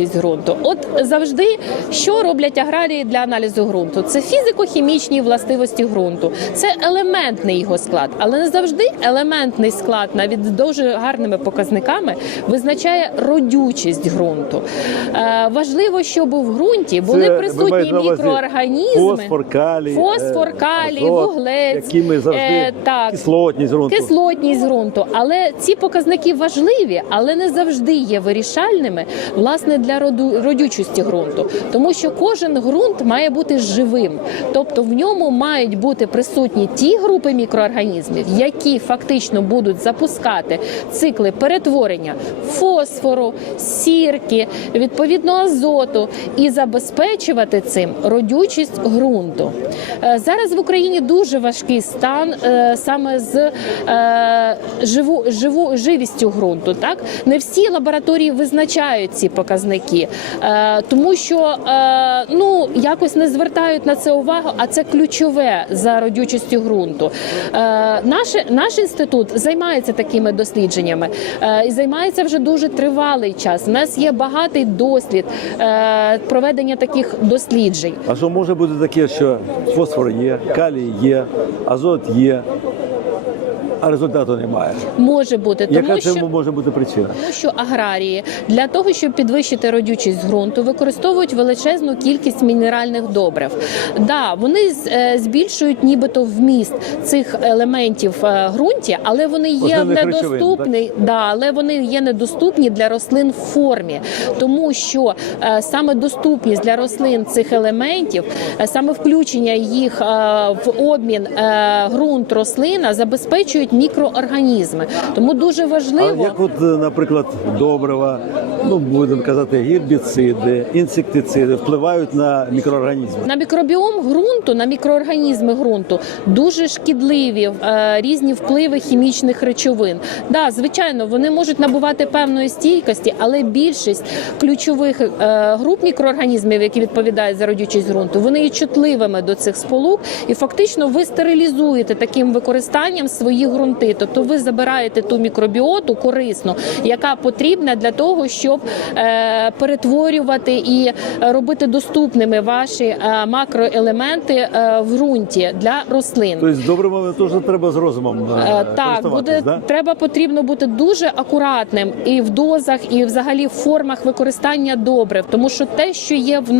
родючість ґрунту. От завжди що роблять аграрії для аналізу ґрунту? Це фізико-хімічні властивості ґрунту, це елементний його склад, але не завжди елементний склад, навіть з дуже гарними показниками, визначає родючість ґрунту. Е, важливо, щоб у ґрунті були Це, присутні мікроорганізми. Фосфор, калій, Фосфор, е, калій, азот, вуглець, які ми завжди е, так. кислотність ґрунту. Кислотність ґрунту, але ці показники важливі, але не завжди є вирішальними власне для роду родючості ґрунту, тому що кожен ґрунт має бути живим, тобто в ньому мають бути присутні ті групи мікроорганізмів, які фактично будуть запускати цикли перетворення фосфору, сірки, відповідно азоту і забезпечувати цим родючість ґрунту. Е, Зараз в Україні дуже важкий стан е, саме з е, живу, живу живістю ґрунту. Так не всі лабораторії визначають ці показники, е, тому що е, ну якось не звертають на це увагу, а це ключове за родючістю ґрунту. Е, наш, наш інститут займається такими дослідженнями і займається вже дуже тривалий час. У нас є багатий досвід е, проведення таких досліджень. А що може бути таке, що фосфор є, калій є, азот є, а результату немає? Може бути, тому Яка що це може бути причина? Тому що аграрії для того, щоб підвищити родючість ґрунту, використовують величезну кількість мінеральних добрив. Да, вони е, збільшують нібито вміст цих елементів е, ґрунті, але вони є недоступні. Да, але вони є недоступні для рослин в формі, тому що е, саме доступність для рослин цих елементів, саме включення їх в обмін ґрунт рослина забезпечують мікроорганізми. Тому дуже А важливо. як от, е, наприклад, добрива, ну будемо казати, гербіциди, інсектициди впливають на мікроорганізми? На мікробіом ґрунту, на мікроорганізми ґрунту дуже шкідливі е, різні впливи хімічних речовин. Да, звичайно, вони можуть набувати певної стійкості, але більшість ключових е, груп мікроорганізмів, які відповідають за родючість ґрунту, вони є чутливими до цих сполук, і фактично ви стерилізуєте таким використанням свої ґрунти. Тобто ви забираєте ту мікробіоту корисну, яка потрібна для того, щоб е, перетворювати і робити доступними ваші е, макроелементи е, в ґрунті для рослин. Тобто з добривами теж треба з розумом Так, буде да? треба потрібно бути дуже акуратним і в дозах, і взагалі в формах використання добрив, тому що те, що є в нас.